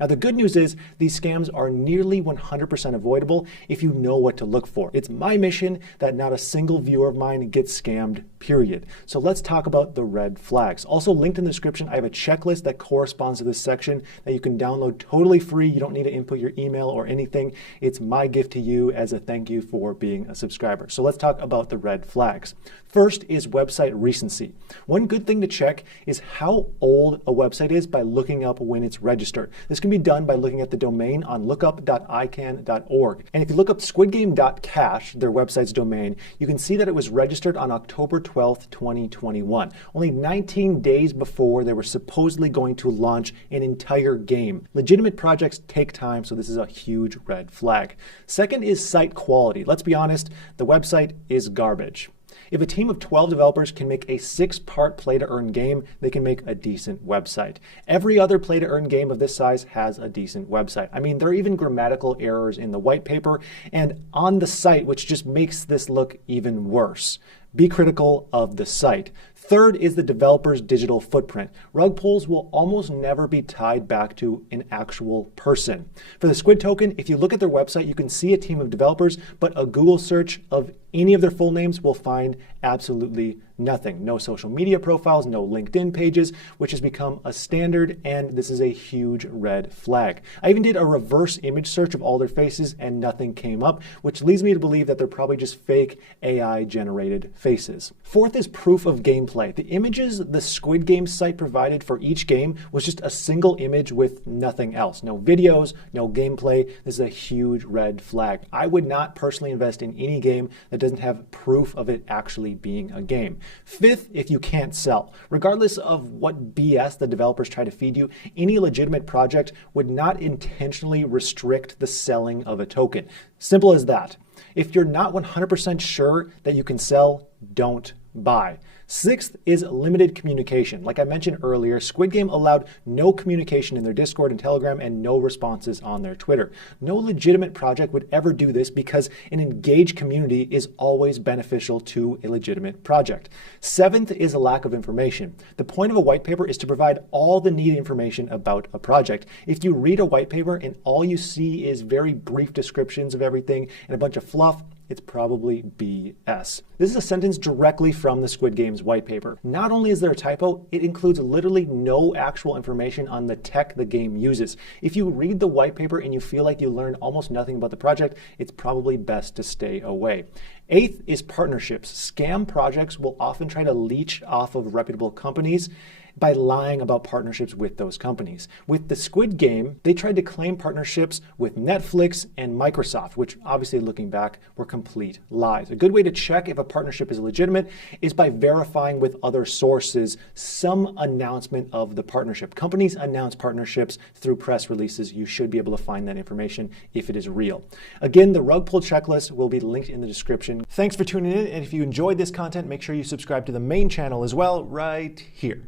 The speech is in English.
Now, the good news is these scams are nearly 100% avoidable if you know what to look for. It's my mission that not a single viewer of mine gets scammed, period. So let's talk about the red flags. Also linked in the description, I have a checklist that corresponds to this section that you can download totally free. You don't need to input your email or anything. It's my gift to you as a thank you for being a subscriber. So let's talk about the red flags. First is website recency. One good thing to check is how old a website is by looking up when it's registered. This can be done by looking at the domain on lookup.icann.org. And if you look up squidgame.cash, their website's domain, you can see that it was registered on October 12th, 2021, only 19 days before they were supposedly going to launch an entire game. Legitimate projects take time, so this is a huge red flag. Second is site quality. Let's be honest, the website is garbage. If a team of 12 developers can make a 6-part play-to-earn game, they can make a decent website. Every other play-to-earn game of this size has a decent website. I mean, there are even grammatical errors in the white paper and on the site, which just makes this look even worse. Be critical of the site. Third is the developer's digital footprint. Rug pulls will almost never be tied back to an actual person. For the Squid token, if you look at their website, you can see a team of developers, but a Google search of any of their full names will find absolutely nothing. No social media profiles, no LinkedIn pages, which has become a standard, and this is a huge red flag. I even did a reverse image search of all their faces and nothing came up, which leads me to believe that they're probably just fake AI generated faces. Fourth is proof of gameplay. The images the Squid Game site provided for each game was just a single image with nothing else. No videos, no gameplay. This is a huge red flag. I would not personally invest in any game that doesn't have proof of it actually being a game. Fifth, if you can't sell. Regardless of what BS the developers try to feed you, any legitimate project would not intentionally restrict the selling of a token. Simple as that. If you're not 100% sure that you can sell, don't buy. Sixth is limited communication. Like I mentioned earlier, Squid Game allowed no communication in their Discord and Telegram and no responses on their Twitter. No legitimate project would ever do this because an engaged community is always beneficial to a legitimate project. Seventh is a lack of information. The point of a white paper is to provide all the needed information about a project. If you read a white paper and all you see is very brief descriptions of everything and a bunch of fluff, it's probably BS. This is a sentence directly from the Squid Game's white paper. Not only is there a typo, it includes literally no actual information on the tech the game uses. If you read the white paper and you feel like you learned almost nothing about the project, it's probably best to stay away. Eighth is partnerships. Scam projects will often try to leech off of reputable companies by lying about partnerships with those companies. With the Squid Game, they tried to claim partnerships with Netflix and Microsoft, which obviously looking back were complete lies. A good way to check if a partnership is legitimate is by verifying with other sources some announcement of the partnership. Companies announce partnerships through press releases. You should be able to find that information if it is real. Again, the rug pull checklist will be linked in the description. Thanks for tuning in, and if you enjoyed this content, make sure you subscribe to the main channel as well right here.